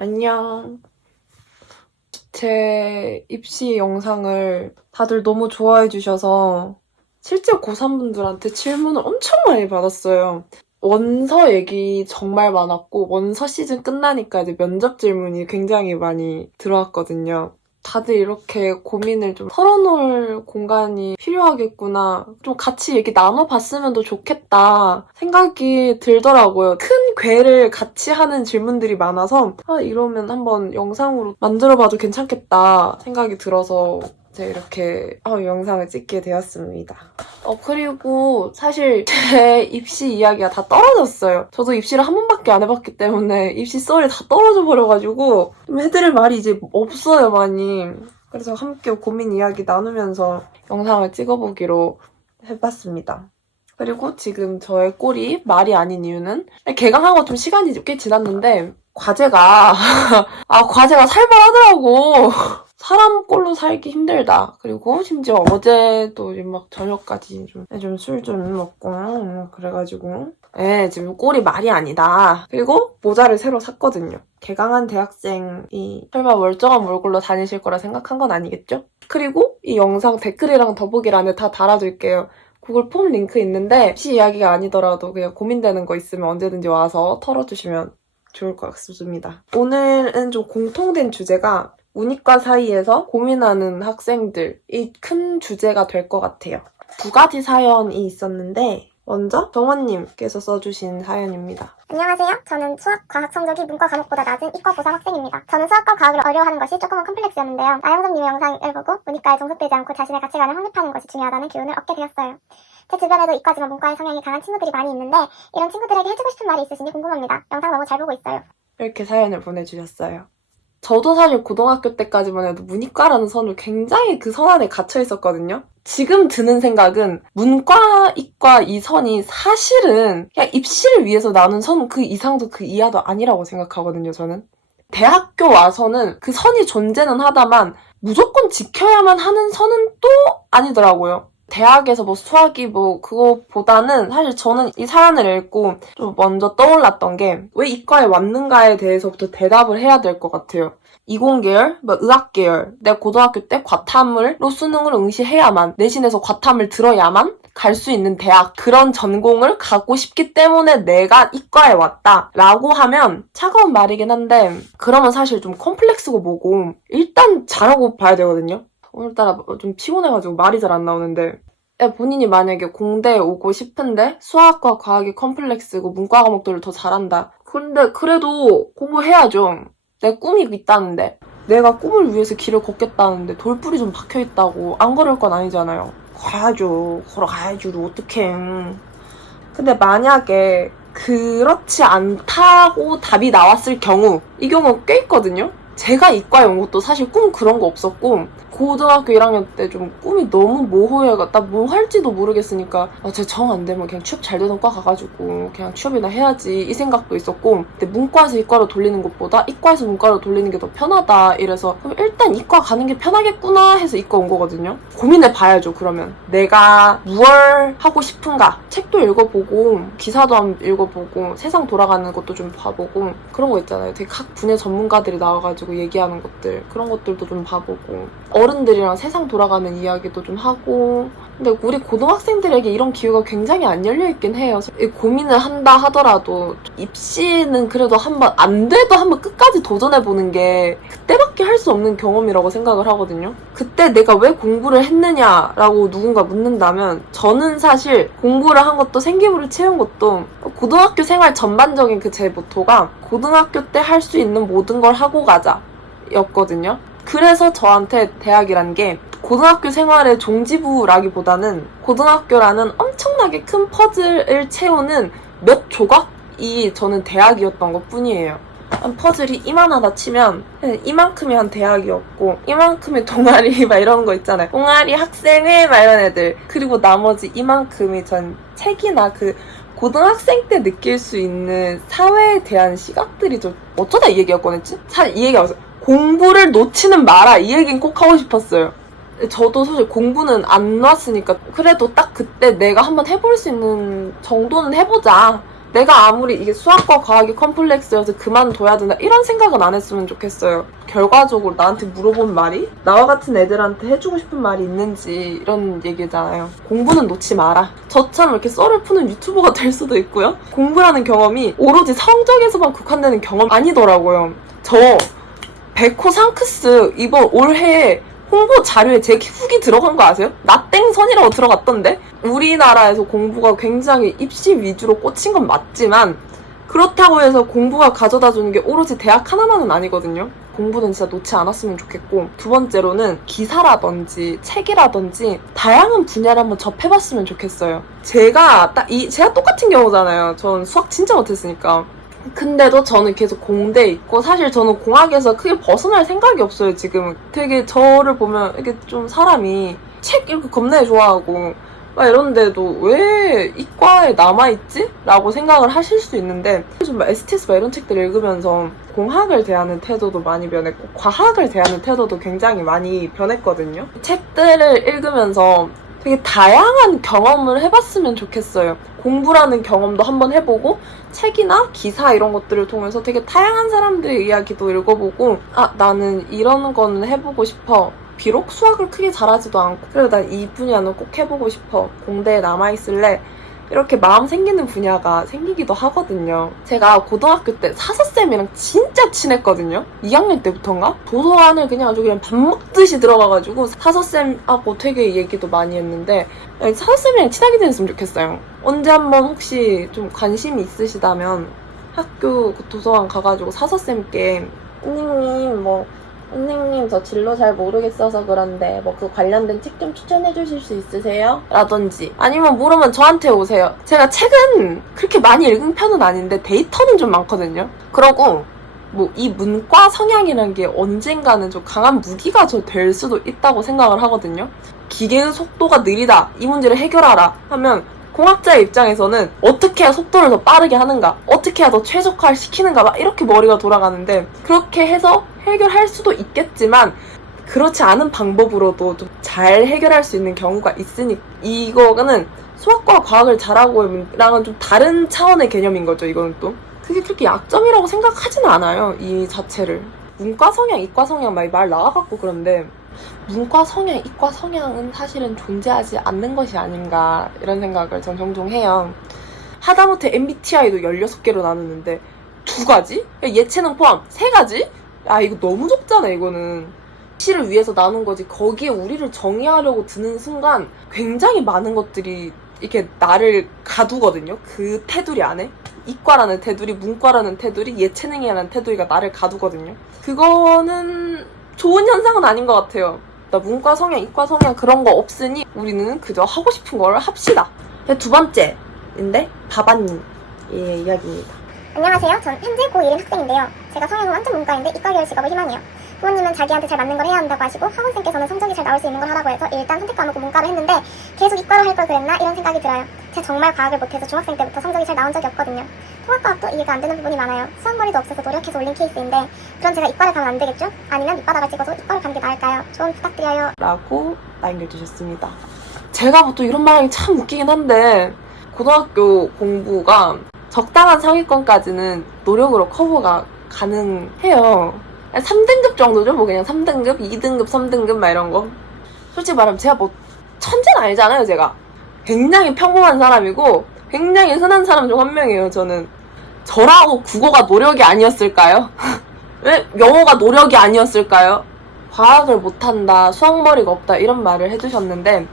안녕. 제 입시 영상을 다들 너무 좋아해 주셔서 실제 고3분들한테 질문을 엄청 많이 받았어요. 원서 얘기 정말 많았고 원서 시즌 끝나니까 이제 면접 질문이 굉장히 많이 들어왔거든요. 다들 이렇게 고민을 좀 털어놓을 공간이 필요하겠구나. 좀 같이 얘기 나눠봤으면 더 좋겠다 생각이 들더라고요. 큰 궤를 같이 하는 질문들이 많아서 이러면 한번 영상으로 만들어봐도 괜찮겠다 생각이 들어서 제가 이렇게 영상을 찍게 되었습니다. 그리고 사실 제 입시 이야기가 다 떨어졌어요. 저도 입시를 한 번밖에 안 해봤기 때문에 입시 썰이 다 떨어져 버려가지고 좀 해드릴 말이 이제 없어요, 많이. 그래서 함께 고민 이야기 나누면서 영상을 찍어보기로 해봤습니다. 그리고 지금 저의 꼴이 말이 아닌 이유는 개강하고 좀 시간이 꽤 지났는데 과제가 과제가 살벌하더라고. 사람 꼴로 살기 힘들다. 그리고 심지어 어제도 막 저녁까지 좀 술 좀 먹고 그래가지고 지금 꼴이 말이 아니다. 그리고 모자를 새로 샀거든요. 개강한 대학생이 설마 멀쩡한 몰골로 다니실 거라 생각한 건 아니겠죠? 그리고 이 영상 댓글이랑 더보기란에 다 달아둘게요. 구글 폼 링크 있는데 혹시 이야기가 아니더라도 그냥 고민되는 거 있으면 언제든지 와서 털어주시면 좋을 것 같습니다. 오늘은 좀 공통된 주제가 문이과 사이에서 고민하는 학생들이 큰 주제가 될 것 같아요. 두 가지 사연이 있었는데 먼저 정원님께서 써주신 사연입니다. 안녕하세요. 저는 수학, 과학 성적이 문과 과목보다 낮은 이과 고3 학생입니다. 저는 수학과 과학을 어려워하는 것이 조금은 컴플렉스였는데요. 나영선님의 영상을 보고 문이과에 정석되지 않고 자신의 가치관을 확립하는 것이 중요하다는 교훈을 얻게 되었어요. 제 주변에도 이과지만 문과의 성향이 강한 친구들이 많이 있는데 이런 친구들에게 해주고 싶은 말이 있으시니 궁금합니다. 영상 너무 잘 보고 있어요. 이렇게 사연을 보내주셨어요. 저도 사실 고등학교 때까지만 해도 문이과라는 선을 굉장히 그 선 안에 갇혀 있었거든요. 지금 드는 생각은 문과, 이과 이 선이 사실은 그냥 입시를 위해서 나눈 선 그 이상도 그 이하도 아니라고 생각하거든요, 저는. 대학교 와서는 그 선이 존재는 하다만 무조건 지켜야만 하는 선은 또 아니더라고요. 대학에서 수학이 그거보다는 사실 저는 이 사연을 읽고 좀 먼저 떠올랐던 게 왜 이과에 왔는가에 대해서부터 대답을 해야 될 것 같아요. 이공계열, 의학계열, 내가 고등학교 때 과탐으로 수능을 응시해야만, 내신에서 과탐을 들어야만 갈 수 있는 대학, 그런 전공을 가고 싶기 때문에 내가 이과에 왔다 라고 하면 차가운 말이긴 한데 그러면 사실 좀 컴플렉스고 뭐고 일단 잘하고 봐야 되거든요. 오늘따라 좀 피곤해가지고 말이 잘 안 나오는데 본인이 만약에 공대에 오고 싶은데 수학과 과학이 컴플렉스고 문과 과목들을 더 잘한다. 근데 그래도 공부해야죠. 내 꿈이 있다는데 내가 꿈을 위해서 길을 걷겠다는데 돌불이 좀 박혀있다고 안 걸을 건 아니잖아요. 가야죠. 걸어가야죠. 어떡해. 근데 만약에 그렇지 않다고 답이 나왔을 경우 이 경우 꽤 있거든요. 제가 이과에 온 것도 사실 꿈 그런 거 없었고 고등학교 1학년 때 좀 꿈이 너무 모호해가 나 뭐 할지도 모르겠으니까 제 정 안 되면 그냥 취업 잘 되는 과 가가지고 그냥 취업이나 해야지 이 생각도 있었고 근데 문과에서 이과로 돌리는 것보다 이과에서 문과로 돌리는 게 더 편하다 이래서 그럼 일단 이과 가는 게 편하겠구나 해서 이과 온 거거든요. 고민해 봐야죠. 그러면 내가 무얼 하고 싶은가 책도 읽어보고 기사도 한번 읽어보고 세상 돌아가는 것도 좀 봐보고 그런 거 있잖아요. 되게 각 분야 전문가들이 나와가지고 얘기하는 것들 그런 것들도 좀 봐보고 어른들이랑 세상 돌아가는 이야기도 좀 하고 근데 우리 고등학생들에게 이런 기회가 굉장히 안 열려있긴 해요. 고민을 한다 하더라도 입시는 그래도 한번 안 돼도 한번 끝까지 도전해보는 게 그때밖에 할 수 없는 경험이라고 생각을 하거든요. 그때 내가 왜 공부를 했느냐라고 누군가 묻는다면 저는 사실 공부를 한 것도 생기부를 채운 것도 고등학교 생활 전반적인 그 제 모토가 고등학교 때 할 수 있는 모든 걸 하고 가자 였거든요. 그래서 저한테 대학이란 게 고등학교 생활의 종지부라기보다는 고등학교라는 엄청나게 큰 퍼즐을 채우는 몇 조각이 저는 대학이었던 것 뿐이에요. 한 퍼즐이 이만하다 치면 이만큼이 한 대학이었고 이만큼의 동아리 막 이런 거 있잖아요. 동아리 학생회 막 이런 애들 그리고 나머지 이만큼이 전 책이나 그 고등학생 때 느낄 수 있는 사회에 대한 시각들이 좀 어쩌다 이 얘기가 꺼냈지? 사실 이 얘기가 왔어요. 공부를 놓치는 마라 이 얘기는 꼭 하고 싶었어요. 저도 사실 공부는 안 놨으니까 그래도 딱 그때 내가 한번 해볼 수 있는 정도는 해보자 내가 아무리 이게 수학과 과학이 컴플렉스여서 그만둬야 된다 이런 생각은 안 했으면 좋겠어요. 결과적으로 나한테 물어본 말이 나와 같은 애들한테 해주고 싶은 말이 있는지 이런 얘기잖아요. 공부는 놓지 마라. 저처럼 이렇게 썰을 푸는 유튜버가 될 수도 있고요. 공부라는 경험이 오로지 성적에서만 국한되는 경험 아니더라고요. 저 백호 상크스 이번 올해에 홍보 자료에 제 후기 들어간 거 아세요? 나땡선이라고 들어갔던데? 우리나라에서 공부가 굉장히 입시 위주로 꽂힌 건 맞지만 그렇다고 해서 공부가 가져다 주는 게 오로지 대학 하나만은 아니거든요. 공부는 진짜 놓지 않았으면 좋겠고, 두 번째로는 기사라든지 책이라든지 다양한 분야를 한번 접해봤으면 좋겠어요. 제가 똑같은 경우잖아요. 전 수학 진짜 못했으니까. 근데도 저는 계속 공대에 있고, 사실 저는 공학에서 크게 벗어날 생각이 없어요, 지금은. 되게 저를 보면 이렇게 좀 사람이 책 이렇게 겁나게 좋아하고 막 이런데도 왜 이과에 남아있지? 라고 생각을 하실 수 있는데, 좀 STS 막 이런 책들 읽으면서 공학을 대하는 태도도 많이 변했고 과학을 대하는 태도도 굉장히 많이 변했거든요. 책들을 읽으면서 되게 다양한 경험을 해봤으면 좋겠어요. 공부라는 경험도 한번 해보고 책이나 기사 이런 것들을 통해서 되게 다양한 사람들의 이야기도 읽어보고, 아, 나는 이런 거는 해보고 싶어. 비록 수학을 크게 잘하지도 않고 그래도 난 이 분야는 꼭 해보고 싶어. 공대에 남아있을래. 이렇게 마음 생기는 분야가 생기기도 하거든요. 제가 고등학교 때 사서쌤이랑 진짜 친했거든요. 2학년 때부터인가? 도서관을 그냥 아주 그냥 밥 먹듯이 들어가가지고 사서쌤하고 되게 얘기도 많이 했는데, 사서쌤이랑 친하게 지냈으면 좋겠어요. 언제 한번 혹시 좀 관심이 있으시다면 학교 그 도서관 가가지고 사서쌤께 선생님 저 진로 잘 모르겠어서 그런데 뭐 그 관련된 책 좀 추천해 주실 수 있으세요? 라든지, 아니면 모르면 저한테 오세요. 제가 책은 그렇게 많이 읽은 편은 아닌데 데이터는 좀 많거든요. 그러고 뭐 이 문과 성향이라는 게 언젠가는 좀 강한 무기가 될 수도 있다고 생각을 하거든요. 기계의 속도가 느리다, 이 문제를 해결하라 하면 공학자의 입장에서는 어떻게 해야 속도를 더 빠르게 하는가, 어떻게 해야 더 최적화를 시키는가, 막 이렇게 머리가 돌아가는데, 그렇게 해서 해결할 수도 있겠지만 그렇지 않은 방법으로도 좀 잘 해결할 수 있는 경우가 있으니, 이거는 수학과 과학을 잘하고랑은 좀 다른 차원의 개념인 거죠. 이거는 또 그게 그렇게 약점이라고 생각하지는 않아요, 이 자체를. 문과 성향, 이과 성향 말 나와갖고 그런데, 문과 성향, 이과 성향은 사실은 존재하지 않는 것이 아닌가 이런 생각을 전 종종 해요. 하다못해 MBTI도 16개로 나누는데 2가지? 예체능 포함 3가지? 아, 이거 너무 적잖아. 이거는 시를 위해서 나눈 거지. 거기에 우리를 정의하려고 드는 순간 굉장히 많은 것들이 이렇게 나를 가두거든요. 그 테두리 안에. 이과라는 테두리, 문과라는 테두리, 예체능이라는 테두리가 나를 가두거든요. 그거는 좋은 현상은 아닌 것 같아요. 나 문과 성향, 이과 성향 그런 거 없으니 우리는 그저 하고 싶은 걸 합시다. 두 번째인데 바바님 이야기입니다. 안녕하세요. 전 현재 고1인 학생인데요. 제가 성향은 완전 문과인데 이과 계열 직업을 희망해요. 부모님은 자기한테 잘 맞는 걸 해야 한다고 하시고, 학원생께서는 성적이 잘 나올 수 있는 걸 하라고 해서 일단 선택 과목은 문과를 했는데 계속 이과로 할 걸 그랬나 이런 생각이 들어요. 제가 정말 과학을 못해서 중학생 때부터 성적이 잘 나온 적이 없거든요. 통합과학도 이해가 안 되는 부분이 많아요. 수학머리도 없어서 노력해서 올린 케이스인데, 그럼 제가 이과를 가면 안 되겠죠? 아니면 밑바닥을 찍어서 이과를 가는 게 나을까요? 조언 부탁드려요. 라고 남겨주셨습니다. 제가 보통 이런 말하기 참 웃기긴 한데, 고등학교 공부가 적당한 상위권까지는 노력으로 커버가 가능해요. 3등급 정도죠? 뭐 그냥 3등급, 2등급, 3등급 막 이런 거. 솔직히 말하면 제가 뭐 천재는 아니잖아요. 제가 굉장히 평범한 사람이고 굉장히 흔한 사람 중 한 명이에요. 저라고 국어가 노력이 아니었을까요? 왜 영어가 노력이 아니었을까요? 과학을 못한다, 수학머리가 없다 이런 말을 해주셨는데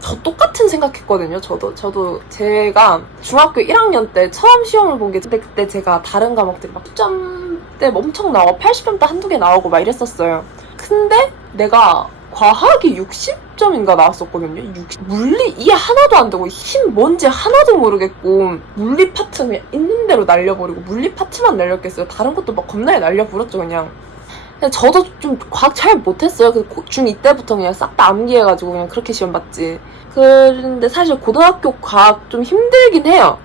저 똑같은 생각했거든요. 저도 제가 중학교 1학년 때 처음 시험을 본 게 그때 제가 다른 과목들이 막 10점대 엄청 나오고 80점대 한두 개 나오고 막 이랬었어요. 근데 내가 과학이 60점인가 나왔었거든요. 물리 이해 하나도 안 되고 힘 뭔지 하나도 모르겠고 물리 파트 그냥 있는 대로 날려버리고 물리 파트만 날렸겠어요. 다른 것도 막 겁나게 날려버렸죠 그냥. 저도 좀 과학 잘 못했어요. 중2 때부터 그냥 싹 다 암기해가지고 그냥 그렇게 시험 봤지. 그런데 사실 고등학교 과학 좀 힘들긴 해요.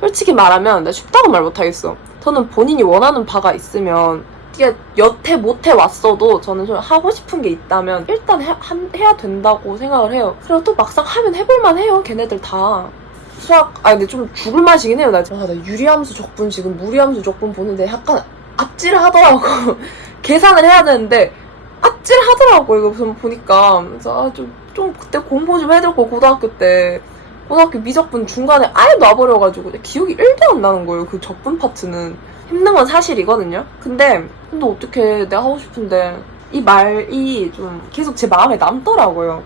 솔직히 말하면 나 쉽다고 말 못하겠어. 저는 본인이 원하는 바가 있으면 이게 여태 못해 왔어도 저는 좀 하고 싶은 게 있다면 일단 해야 된다고 생각을 해요. 그리고 또 막상 하면 해볼만 해요. 걔네들 다. 수학, 근데 좀 죽을 맛이긴 해요. 나 유리함수 적분 지금 무리함수 적분 보는데 약간 아찔 하더라고. 계산을 해야 되는데 아찔 하더라고, 이거 보니까. 그래서 좀 그때 공부 좀 해둘 거, 고등학교 미적분 중간에 아예 놔버려가지고 기억이 1도 안 나는 거예요. 그 적분 파트는. 힘든 건 사실이거든요. 근데 어떻게 내가 하고 싶은데 이 말이 좀 계속 제 마음에 남더라고요.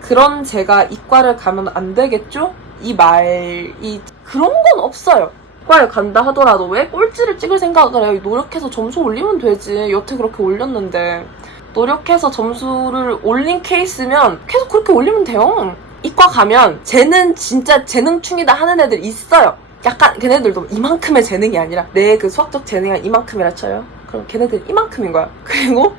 그런 제가 이과를 가면 안 되겠죠? 이 말이 그런 건 없어요. 이과에 간다 하더라도 왜 꼴찌를 찍을 생각을 해요? 노력해서 점수 올리면 되지. 여태 그렇게 올렸는데. 노력해서 점수를 올린 케이스면 계속 그렇게 올리면 돼요. 이과 가면 쟤는 진짜 재능충이다 하는 애들 있어요. 약간 걔네들도 이만큼의 재능이 아니라 내 그 수학적 재능이 이만큼이라 쳐요. 그럼 걔네들은 이만큼인 거야. 그리고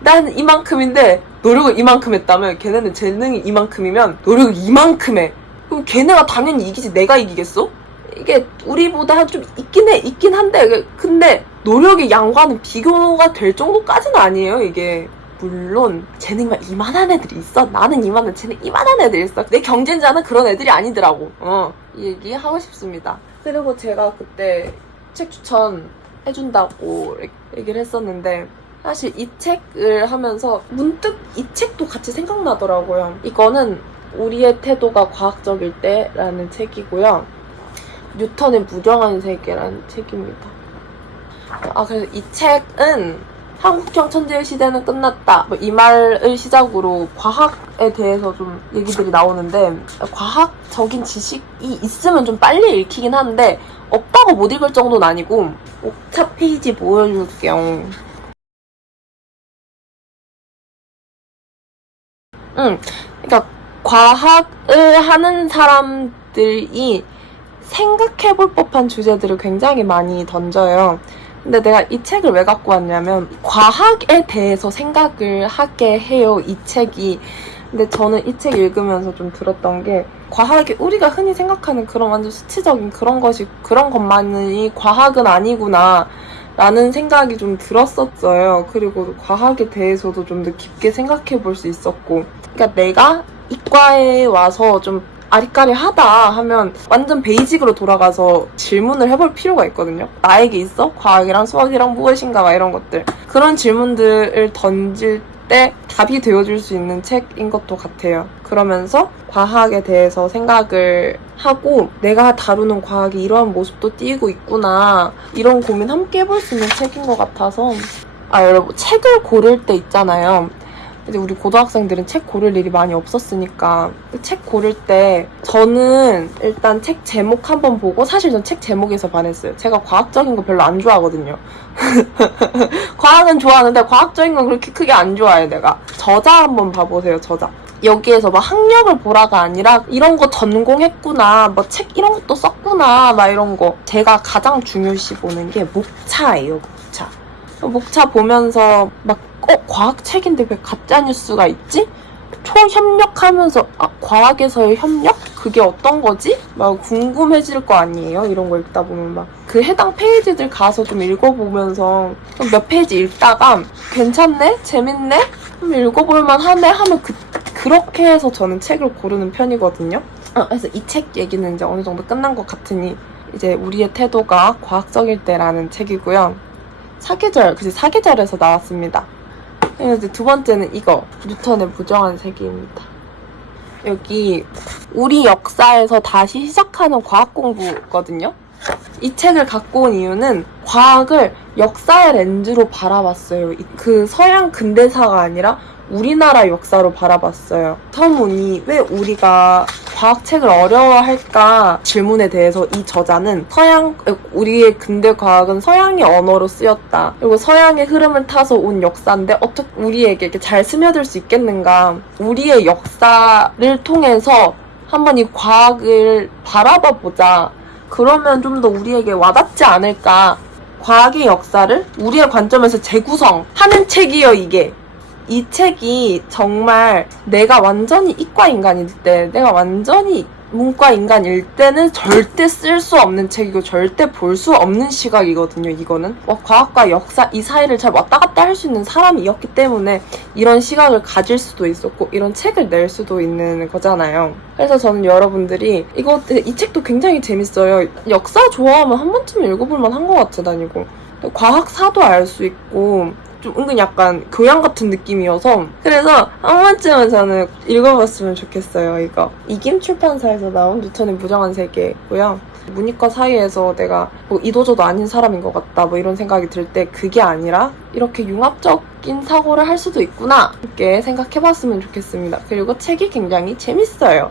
나는 이만큼인데 노력을 이만큼 했다면 걔네는 재능이 이만큼이면 노력을 이만큼 해. 그럼 걔네가 당연히 이기지 내가 이기겠어? 이게 우리보다 좀 있긴 한데 근데 노력의 양과는 비교가 될 정도까지는 아니에요. 이게 물론 재능만 이만한 애들이 있어. 나는 재능 이만한 애들이 있어. 내 경쟁자는 그런 애들이 아니더라고. 이 얘기 하고 싶습니다. 그리고 제가 그때 책 추천 해준다고 얘기를 했었는데 사실 이 책을 하면서 문득 이 책도 같이 생각나더라고요. 이거는 우리의 태도가 과학적일 때라는 책이고요. 뉴턴의 무정한 세계라는 책입니다. 그래서 이 책은 한국형 천재의 시대는 끝났다. 이 말을 시작으로 과학에 대해서 좀 얘기들이 나오는데 과학적인 지식이 있으면 좀 빨리 읽히긴 하는데 없다고 못 읽을 정도는 아니고 5차 페이지 보여줄게요. 그러니까 과학을 하는 사람들이 생각해볼 법한 주제들을 굉장히 많이 던져요. 근데 내가 이 책을 왜 갖고 왔냐면 과학에 대해서 생각을 하게 해요, 이 책이. 근데 저는 이 책 읽으면서 좀 들었던 게 과학이 우리가 흔히 생각하는 그런 완전 수치적인 그런 것만이 과학은 아니구나 라는 생각이 좀 들었었어요. 그리고 과학에 대해서도 좀 더 깊게 생각해 볼 수 있었고, 그러니까 내가 이과에 와서 좀 아리까리하다 하면 완전 베이직으로 돌아가서 질문을 해볼 필요가 있거든요. 나에게 있어? 과학이랑 수학이랑 무엇인가 막 이런 것들. 그런 질문들을 던질 때 답이 되어줄 수 있는 책인 것도 같아요. 그러면서 과학에 대해서 생각을 하고 내가 다루는 과학이 이러한 모습도 띄고 있구나, 이런 고민 함께 해볼 수 있는 책인 것 같아서. 여러분, 책을 고를 때 있잖아요. 이제 우리 고등학생들은 책 고를 일이 많이 없었으니까 책 고를 때 저는 일단 책 제목 한번 보고, 사실 전 책 제목에서 반했어요. 제가 과학적인 거 별로 안 좋아하거든요. 과학은 좋아하는데 과학적인 건 그렇게 크게 안 좋아해. 내가 저자 한번 봐보세요. 저자. 여기에서 막 학력을 보라가 아니라 이런 거 전공했구나, 뭐 책 이런 것도 썼구나, 막 이런 거. 제가 가장 중요시 보는 게 목차예요. 목차 보면서 막 과학책인데 왜 가짜뉴스가 있지? 초협력하면서 과학에서의 협력? 그게 어떤 거지? 막 궁금해질 거 아니에요? 이런 거 읽다 보면 막 그 해당 페이지들 가서 좀 읽어보면서 몇 페이지 읽다가 괜찮네? 재밌네? 읽어볼만 하네? 하면 그렇게 해서 저는 책을 고르는 편이거든요. 그래서 이 책 얘기는 이제 어느 정도 끝난 것 같으니 이제 우리의 태도가 과학적일 때라는 책이고요. 사계절에서 나왔습니다. 이제 두 번째는 이거, 뉴턴의 무정한 세계입니다. 여기 우리 역사에서 다시 시작하는 과학 공부거든요. 이 책을 갖고 온 이유는 과학을 역사의 렌즈로 바라봤어요. 그 서양 근대사가 아니라 우리나라 역사로 바라봤어요. 터무니 왜 우리가 과학책을 어려워할까 질문에 대해서 이 저자는 우리의 근대 과학은 서양의 언어로 쓰였다. 그리고 서양의 흐름을 타서 온 역사인데 어떻게 우리에게 이렇게 잘 스며들 수 있겠는가. 우리의 역사를 통해서 한번 이 과학을 바라봐 보자. 그러면 좀 더 우리에게 와닿지 않을까. 과학의 역사를 우리의 관점에서 재구성하는 책이에요, 이게. 이 책이 정말 내가 완전히 이과 인간일 때, 내가 완전히 문과 인간일 때는 절대 쓸 수 없는 책이고 절대 볼 수 없는 시각이거든요. 이거는 과학과 역사 이 사이를 잘 왔다 갔다 할 수 있는 사람이었기 때문에 이런 시각을 가질 수도 있었고 이런 책을 낼 수도 있는 거잖아요. 그래서 저는 여러분들이 이 책도 굉장히 재밌어요. 역사 좋아하면 한 번쯤은 읽어볼 만한 것 같아. 다니고 과학사도 알 수 있고 좀 은근 약간 교양 같은 느낌이어서 그래서 한 번쯤은 저는 읽어봤으면 좋겠어요. 이거 이김 출판사에서 나온 뉴턴의 무정한 세계고요. 문이과 사이에서 내가 뭐 이도저도 아닌 사람인 것 같다 뭐 이런 생각이 들 때 그게 아니라 이렇게 융합적인 사고를 할 수도 있구나 이렇게 생각해봤으면 좋겠습니다. 그리고 책이 굉장히 재밌어요.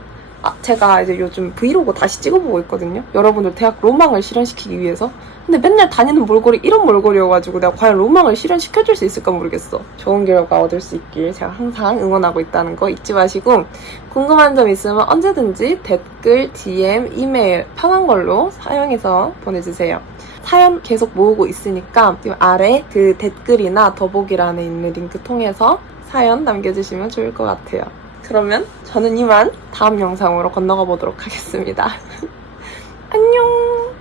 제가 이제 요즘 브이로그 다시 찍어보고 있거든요. 여러분들 대학 로망을 실현시키기 위해서. 근데 맨날 다니는 몰골이 이런 몰골이어가지고 내가 과연 로망을 실현시켜줄 수 있을까 모르겠어. 좋은 결과 얻을 수 있길 제가 항상 응원하고 있다는 거 잊지 마시고 궁금한 점 있으면 언제든지 댓글, DM, 이메일 편한 걸로 사용해서 보내주세요. 사연 계속 모으고 있으니까 이 아래 그 댓글이나 더보기란에 있는 링크 통해서 사연 남겨주시면 좋을 것 같아요. 그러면 저는 이만 다음 영상으로 건너가 보도록 하겠습니다. 안녕!